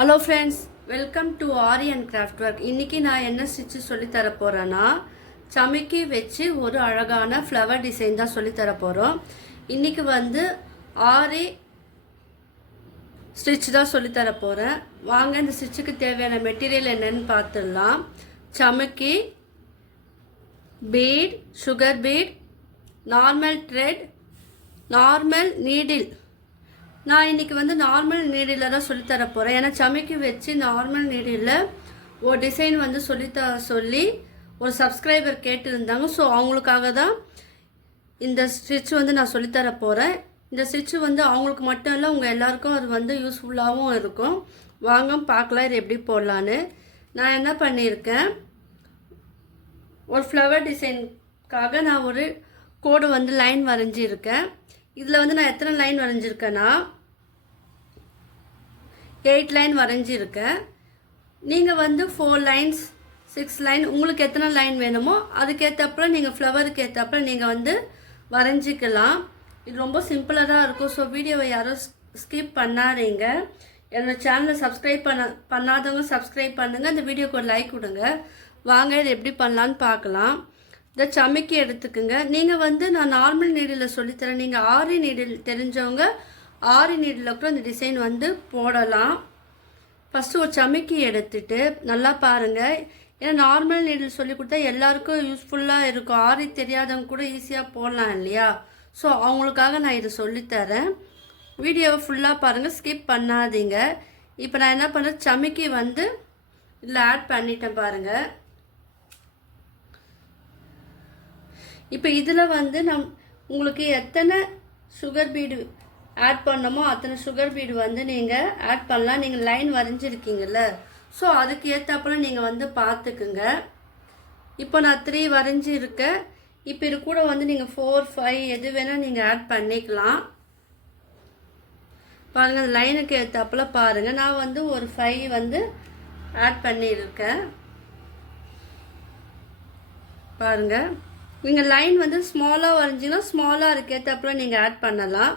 Hello friends, welcome to aari and craft work. இன்றைக்கி நான் என்ன ஸ்டிச்சு சொல்லித்தர போகிறேன்னா, சமைக்கி வச்சு ஒரு அழகான ஃப்ளவர் டிசைன் தான் சொல்லித்தர போகிறோம். இன்றைக்கி வந்து ஆரி ஸ்டிச் தான் சொல்லித்தர போகிறேன். வாங்க இந்த ஸ்டிச்சுக்கு தேவையான மெட்டீரியல் என்னென்னு பார்த்துடலாம். சமைக்கி, bead, sugar bead, normal thread, normal needle. நான் இன்றைக்கி வந்து நார்மல் நீடில் தான் சொல்லித்தர போகிறேன். ஏன்னா சமைக்கி வச்சு நார்மல் நீடில் ஒரு டிசைன் வந்து சொல்லி ஒரு சப்ஸ்கிரைபர் கேட்டுருந்தாங்க. ஸோ அவங்களுக்காக தான் இந்த ஸ்டிச் வந்து நான் சொல்லித்தர போகிறேன். இந்த ஸ்டிச்சு வந்து அவங்களுக்கு மட்டும் இல்லை, உங்கள் எல்லாருக்கும் அது வந்து யூஸ்ஃபுல்லாகவும் இருக்கும். வாங்க பார்க்கலாம் இது எப்படி போடலான்னு. நான் என்ன பண்ணியிருக்கேன், ஒரு ஃப்ளவர் டிசைனுக்காக நான் ஒரு கோடு வந்து லைன் வரைஞ்சிருக்கேன். இதில் வந்து நான் எத்தனை லைன் வரைஞ்சிருக்கேன்னா 8 லைன் வரைஞ்சிருக்கேன். நீங்கள் வந்து 4 லைன்ஸ் 6 லைன் உங்களுக்கு எத்தனை லைன் வேணுமோ அதுக்கேற்றப்பறம் நீங்கள் ஃப்ளவருக்கு ஏற்றப்பறம் நீங்கள் வந்து வரைஞ்சிக்கலாம். இது ரொம்ப சிம்பிளாக தான் இருக்கும். ஸோ வீடியோவை யாரும் ஸ்கிப் பண்ணாதீங்க. என்னோடய சேனலை சப்ஸ்கிரைப் பண்ணாதவங்க சப்ஸ்கிரைப் பண்ணுங்கள். இந்த வீடியோக்கு ஒரு லைக் கொடுங்க. வாங்க இது எப்படி பண்ணலான்னு பார்க்கலாம். இந்த சமைக்கி எடுத்துக்குங்க. நீங்கள் வந்து நான் நார்மல் நீடில் சொல்லித்தரேன். நீங்கள் ஆரி நீடில் தெரிஞ்சவங்க ஆரி நீடில் கூட இந்த டிசைன் வந்து போடலாம். ஃபஸ்ட்டு ஒரு சமைக்கி எடுத்துட்டு நல்லா பாருங்கள். ஏன்னா நார்மல் நீடில் சொல்லி கொடுத்தா எல்லாருக்கும் யூஸ்ஃபுல்லாக இருக்கும். ஆரி தெரியாதவங்க கூட ஈஸியாக போடலாம் இல்லையா? ஸோ அவங்களுக்காக நான் இதை சொல்லித்தரேன். வீடியோவை ஃபுல்லாக பாருங்கள், ஸ்கிப் பண்ணாதீங்க. இப்போ நான் என்ன பண்ணுறேன், சமைக்கி வந்து இதில் ஆட் பண்ணிட்டேன் பாருங்கள். இப்போ இதில் வந்து உங்களுக்கு எத்தனை சுகர் பீடு ஆட் பண்ணமோ அத்தனை சுகர் பீடு வந்து நீங்கள் ஆட் பண்ணலாம். நீங்கள் லைன் வரைஞ்சிருக்கீங்கள்ல, ஸோ அதுக்கு ஏற்றப்பல நீங்கள் வந்து பார்த்துக்குங்க. இப்போ நான் 3 வரைஞ்சிருக்கேன். இப்போ இது கூட வந்து நீங்கள் 4, 5 எது வேணால் நீங்கள் ஆட் பண்ணிக்கலாம். பாருங்கள், அந்த லைனுக்கு ஏற்றப்பல பாருங்கள். நான் வந்து ஒரு 5 வந்து ஆட் பண்ணியிருக்கேன். பாருங்கள், நீங்கள் லைன் வந்து ஸ்மாலாக வரைஞ்சிங்கன்னா ஸ்மாலாக இருக்கேற்றப்பறம் நீங்கள் ஆட் பண்ணலாம்.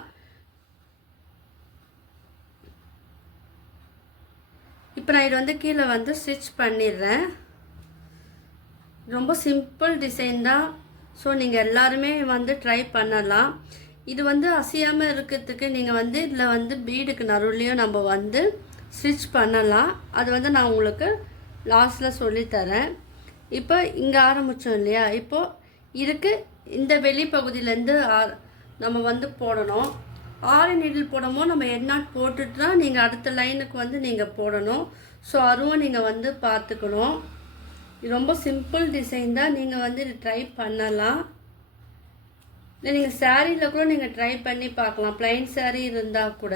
இப்போ நான் இது வந்து கீழே வந்து ஸ்டிச் பண்ணிடுறேன். ரொம்ப சிம்பிள் டிசைன் தான். ஸோ நீங்கள் எல்லாருமே வந்து ட்ரை பண்ணலாம். இது வந்து அசையாமல் இருக்கிறதுக்கு நீங்கள் வந்து இதில் வந்து பீடுக்கு நடுவுலையும் நம்ம வந்து ஸ்டிச் பண்ணலாம். அது வந்து நான் உங்களுக்கு லாஸ்ட்டில் சொல்லித்தரேன். இப்போ இங்கே ஆரம்பித்தோம் இல்லையா, இப்போது இதுக்கு இந்த வெளிப்பகுதியிலேருந்து நம்ம வந்து போடணும். ஆரி நீடில் போடும்போது நம்ம எண்ணாட் போட்டுட்டு தான் நீங்கள் அடுத்த லைனுக்கு வந்து நீங்கள் போடணும். ஸோ அதுவும் நீங்கள் வந்து பார்த்துக்கணும். இது ரொம்ப சிம்பிள் டிசைன் தான். நீங்கள் வந்து இது ட்ரை பண்ணலாம். இல்லை நீங்கள் சாரியில் கூட நீங்கள் ட்ரை பண்ணி பார்க்கலாம். ப்ளைன் சாரீ இருந்தால் கூட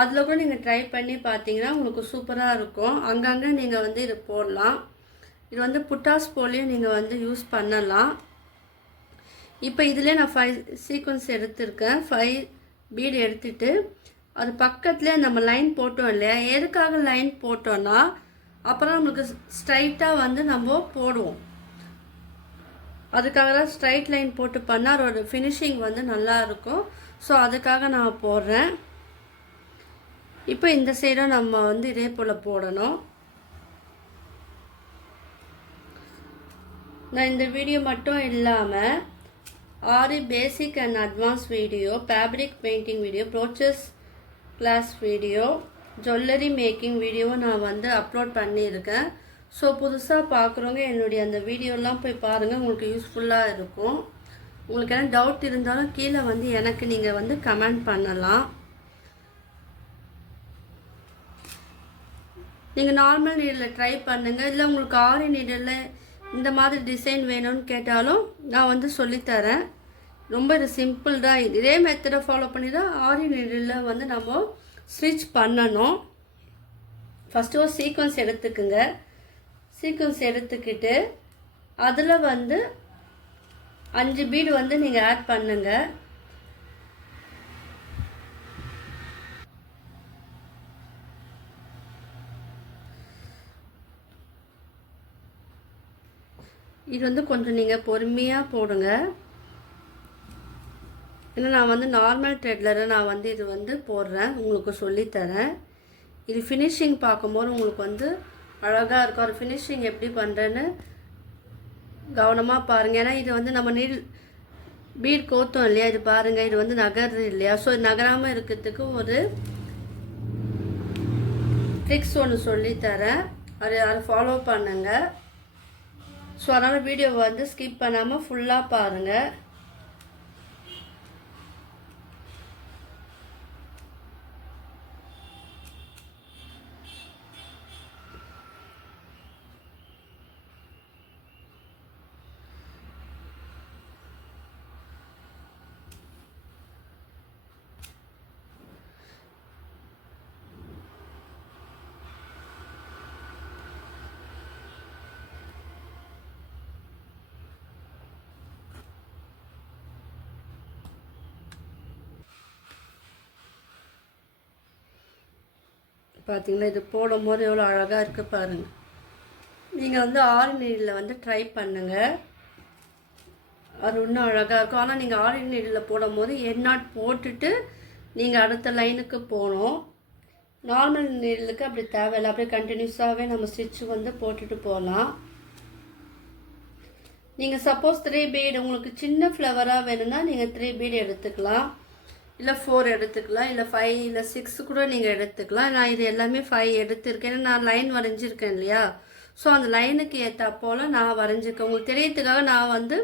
அதில் கூட நீங்கள் ட்ரை பண்ணி பார்த்தீங்கன்னா உங்களுக்கு சூப்பராக இருக்கும். அங்கங்கே நீங்கள் வந்து இது போடலாம். இது வந்து புட்டாஸ் போலையும் நீங்கள் வந்து யூஸ் பண்ணலாம். இப்போ இதில் நான் 5 சீக்வன்ஸ் எடுத்திருக்கேன். 5 பீடு எடுத்துட்டு அது பக்கத்தில் நம்ம லைன் போட்டோம் இல்லையா, எதுக்காக லைன் போட்டோன்னா அப்புறம் நம்மளுக்கு ஸ்ட்ரைட்டாக வந்து நம்ம போடுவோம். அதுக்காக தான் ஸ்ட்ரைட் லைன் போட்டு பண்ணால் அதோட ஃபினிஷிங் வந்து நல்லா இருக்கும். ஸோ அதுக்காக நான் போடுறேன். இப்போ இந்த சைடும் நம்ம வந்து இதே போல் போடணும். நான் இந்த வீடியோ மட்டும் இல்லாமல் aari basic and advance video, fabric painting video, brooches class video, jewellery making வீடியோவும் நான் வந்து அப்லோட் பண்ணியிருக்கேன். ஸோ புதுசாக பார்க்குறவங்க என்னுடைய அந்த வீடியோலாம் போய் பாருங்கள், உங்களுக்கு யூஸ்ஃபுல்லாக இருக்கும். உங்களுக்கு என்ன டவுட் இருந்தாலும் கீழே வந்து எனக்கு நீங்கள் வந்து கமெண்ட் பண்ணலாம். நீங்கள் நார்மல் நீடில் ட்ரை பண்ணுங்கள். இல்லை உங்களுக்கு ஆரி நீடில் இந்த மாதிரி டிசைன் வேணும்னு கேட்டாலும் நான் வந்து சொல்லித்தரேன். ரொம்ப இது சிம்பிள் தான். இதே மெத்தடை ஃபாலோ பண்ணி தான் ஆரி நீடில் வந்து நம்ம ஸ்டிச் பண்ணணும். ஃபஸ்ட்டு ஒரு சீக்வன்ஸ் எடுத்துக்குங்க. சீக்வன்ஸ் எடுத்துக்கிட்டு அதில் வந்து 5 பீடு வந்து நீங்கள் ஆட் பண்ணுங்கள். இது வந்து கொஞ்சம் நீங்கள் பொறுமையாக போடுங்க. ஏன்னா நான் வந்து நார்மல் த்ரெட்டில் நான் வந்து இது வந்து போடுறேன், உங்களுக்கு சொல்லித்தரேன். இது ஃபினிஷிங் பார்க்கும்போது உங்களுக்கு வந்து அழகாக இருக்கும். ஒரு ஃபினிஷிங் எப்படி பண்ணுறேன்னு கவனமாக பாருங்கள். ஏன்னா இது வந்து நம்ம பீட் கோத்தோம் இல்லையா, இது பாருங்கள், இது வந்து நகருது இல்லையா. ஸோ நகராமல் இருக்கிறதுக்கு ஒரு ட்ரிக்ஸ் ஒன்று சொல்லித்தரேன், அதை ஃபாலோ பண்ணுங்கள். ஸோ அதனால் வீடியோவை வந்து ஸ்கிப் பண்ணாமல் ஃபுல்லாக பாருங்கள். பார்த்தீங்களா, இது போடும் போது எவ்வளோ அழகாக இருக்குது பாருங்கள். நீங்கள் வந்து ஆர்டினரியில் வந்து ட்ரை பண்ணுங்கள், அது இன்னும் அழகாக இருக்கும். ஆனால் நீங்கள் ஆர்டினரியில் போடும் போது எண்ணாட் போட்டுட்டு நீங்கள் அடுத்த லைனுக்கு போகணும். நார்மல் நீடலுக்கு அப்படி தேவையில்லை, அப்படியே கண்டினியூஸாகவே நம்ம ஸ்டிச் வந்து போட்டுட்டு போகலாம். நீங்கள் சப்போஸ் 3 பீட் உங்களுக்கு சின்ன ஃப்ளவராக வேணும்னா நீங்கள் 3 பீட் எடுத்துக்கலாம், இல்லை 4 எடுத்துக்கலாம், இல்லை 5 இல்லை 6 கூட நீங்கள் எடுத்துக்கலாம். நான் இது எல்லாமே 5 எடுத்துருக்கேன், ஏன்னா நான் லைன் வரைஞ்சிருக்கேன் இல்லையா. ஸோ அந்த லைனுக்கு ஏற்ற போல் நான் வரைஞ்சிருக்கேன். உங்களுக்கு தெரியறதுக்காக நான் வந்து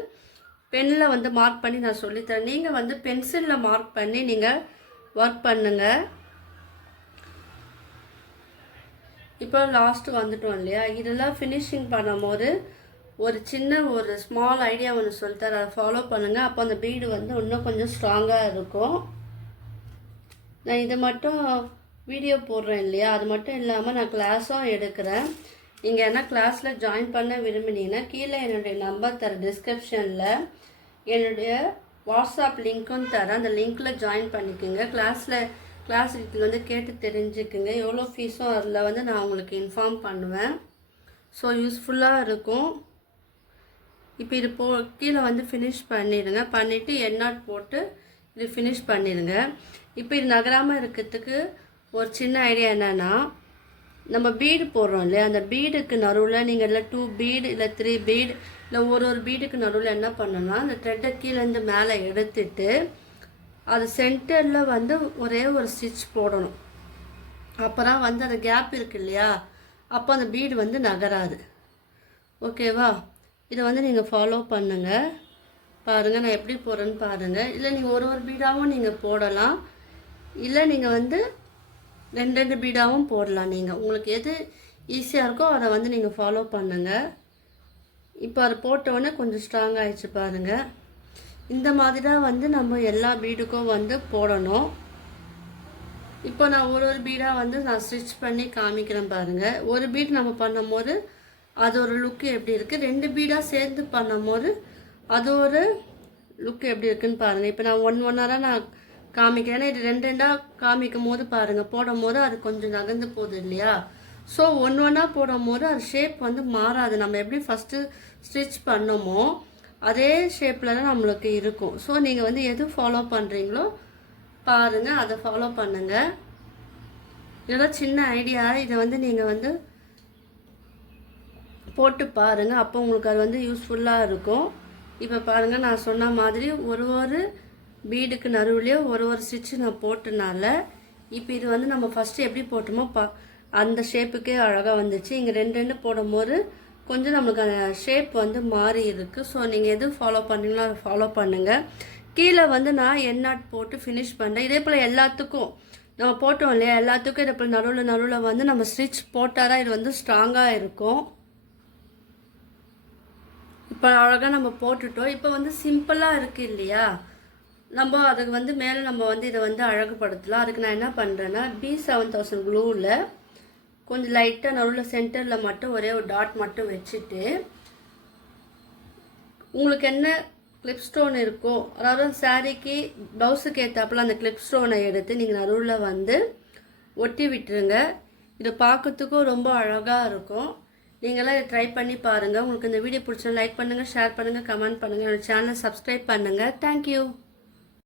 பென்னில் வந்து மார்க் பண்ணி நான் சொல்லித்தரேன். நீங்கள் வந்து பென்சிலில் மார்க் பண்ணி நீங்கள் ஒர்க் பண்ணுங்கள். இப்போ லாஸ்ட்டு வந்துட்டோம் இல்லையா, இதெல்லாம் ஃபினிஷிங் பண்ணும்போது ஒரு ஸ்மால் ஐடியா ஒன்று சொல்லித்தரேன், அதை ஃபாலோ பண்ணுங்கள். அப்போ அந்த பீடு வந்து இன்னும் கொஞ்சம் ஸ்ட்ராங்காக இருக்கும். நான் இதை மட்டும் வீடியோ போடுறேன் இல்லையா, அது மட்டும் இல்லாமல் நான் கிளாஸும் எடுக்கிறேன். நீங்கள் என்ன கிளாஸில் ஜாயின் பண்ண விரும்பினீங்கன்னா கீழே என்னுடைய நம்பர் தரேன், டிஸ்கிரிப்ஷனில் என்னுடைய வாட்ஸ்அப் லிங்க்கும் தரேன், அந்த லிங்க்கில் ஜாயின் பண்ணிக்கோங்க. கிளாஸுக்கு வந்து கேட்டு தெரிஞ்சுக்குங்க. எவ்வளோ ஃபீஸும் அதில் வந்து நான் உங்களுக்கு இன்ஃபார்ம் பண்ணுவேன். ஸோ யூஸ்ஃபுல்லாக இருக்கும். இப்போ இது கீழே வந்து ஃபினிஷ் பண்ணிடுங்க, பண்ணிவிட்டு எண்ணாட் போட்டு இது ஃபினிஷ் பண்ணிடுங்க. இப்போ இது நகராமல் இருக்கிறதுக்கு ஒரு சின்ன ஐடியா என்னென்னா, நம்ம பீடு போடுறோம் இல்லையா, அந்த பீடுக்கு நடுவில் நீங்கள் இல்லை 2 பீடு இல்லை 3 பீடு இல்லை ஒரு பீடுக்கு நடுவில் என்ன பண்ணணும்னா, அந்த த்ரெட்டை கீழேருந்து மேலே எடுத்துட்டு அது சென்டரில் வந்து ஒரே ஒரு ஸ்டிச் போடணும். அப்புறம் வந்து அந்த கேப் இருக்குது இல்லையா, அப்போ அந்த பீடு வந்து நகராது. ஓகேவா, இதை வந்து நீங்கள் ஃபாலோ பண்ணுங்கள். பாருங்கள் நான் எப்படி போடுறேன்னு பாருங்கள். இல்லை நீங்கள் ஒரு பீடாகவும் நீங்கள் போடலாம், இல்லை நீங்கள் வந்து 2 பீடாகவும் போடலாம். நீங்கள் உங்களுக்கு எது ஈஸியாக இருக்கோ அதை வந்து நீங்கள் ஃபாலோ பண்ணுங்கள். இப்போ அதை போட்டவுடனே கொஞ்சம் ஸ்ட்ராங் ஆகிடுச்சு பாருங்கள். இந்த மாதிரி தான் வந்து நம்ம எல்லா பீடுக்கும் வந்து போடணும். இப்போ நான் ஒரு பீடாக வந்து நான் ஸ்டிச் பண்ணி காமிக்கிறேன் பாருங்கள். ஒரு பீட் நம்ம பண்ணும்போது அது ஒரு லுக்கு எப்படி இருக்குது, 2 பீடாக சேர்ந்து பண்ணும்போது அது ஒரு லுக் எப்படி இருக்குன்னு பாருங்கள். இப்போ நான் ஒன்னாக நான் காமிக்கிறேன், ஏன்னா இது 2 காமிக்கும் போது பாருங்கள், போடும் போது அது கொஞ்சம் நகர்ந்து போகுது இல்லையா. ஸோ ஒன்றா போடும் போது அது ஷேப் வந்து மாறாது. நம்ம எப்படி ஃபஸ்ட்டு ஸ்டிச் பண்ணோமோ அதே ஷேப்பில் தான் நம்மளுக்கு இருக்கும். ஸோ நீங்கள் வந்து எது ஃபாலோ பண்ணுறீங்களோ பாருங்கள், அதை ஃபாலோ பண்ணுங்கள். இதெல்லாம் சின்ன ஐடியா, இதை வந்து நீங்கள் வந்து போட்டு பாருங்கள், அப்போ உங்களுக்கு அது வந்து யூஸ்ஃபுல்லாக இருக்கும். இப்போ பாருங்கள், நான் சொன்ன மாதிரி ஒரு பீடுக்கு நடுவுலையே ஒரு ஸ்டிச்சு நான் போட்டனால இப்போ இது வந்து நம்ம ஃபஸ்ட்டு எப்படி போட்டோமோ அந்த ஷேப்புக்கே அழகாக வந்துச்சு. இங்கே 2 போடும்போது கொஞ்சம் நம்மளுக்கு அந்த ஷேப் வந்து மாறி இருக்குது. ஸோ நீங்கள் எது ஃபாலோ பண்ணுறீங்களோ அதை ஃபாலோ பண்ணுங்கள். கீழே வந்து நான் எண்ணாட் போட்டு ஃபினிஷ் பண்ணுறேன். இதே போல் எல்லாத்துக்கும் நம்ம போட்டோம் இல்லையா, எல்லாத்துக்கும் இதே போல் நடுவில் வந்து நம்ம ஸ்டிச் போட்டால் தான் இது வந்து ஸ்ட்ராங்காக இருக்கும். இப்போ அழகாக நம்ம போட்டுட்டோம். இப்போ வந்து சிம்பிளாக இருக்குது இல்லையா, நம்ம அதுக்கு வந்து மேலே நம்ம வந்து இதை வந்து அழகுபடுத்தலாம். அதுக்கு நான் என்ன பண்ணுறேன்னா, B7000 க்ளூவில் கொஞ்சம் லைட்டாக நடுவில் சென்டரில் மட்டும் ஒரே ஒரு டாட் மட்டும் வச்சுட்டு, உங்களுக்கு என்ன கிளிப் ஸ்டோன் இருக்கோ, அதாவது சாரீக்கு ப்ளவுஸுக்கு ஏற்றாப்புல அந்த கிளிப் ஸ்டோனை எடுத்து நீங்கள் நடுவில் வந்து ஒட்டி விட்டுருங்க. இதை பார்க்கறதுக்கும் ரொம்ப அழகாக இருக்கும். நீங்களாம் இதை ட்ரை பண்ணி பாருங்கள். உங்களுக்கு இந்த வீடியோ பிடிச்சா லைக் பண்ணுங்கள், ஷேர் பண்ணுங்கள், கமெண்ட் பண்ணுங்கள். என்னோடய சேனலை சப்ஸ்கிரைப் பண்ணுங்கள். தேங்க்யூ.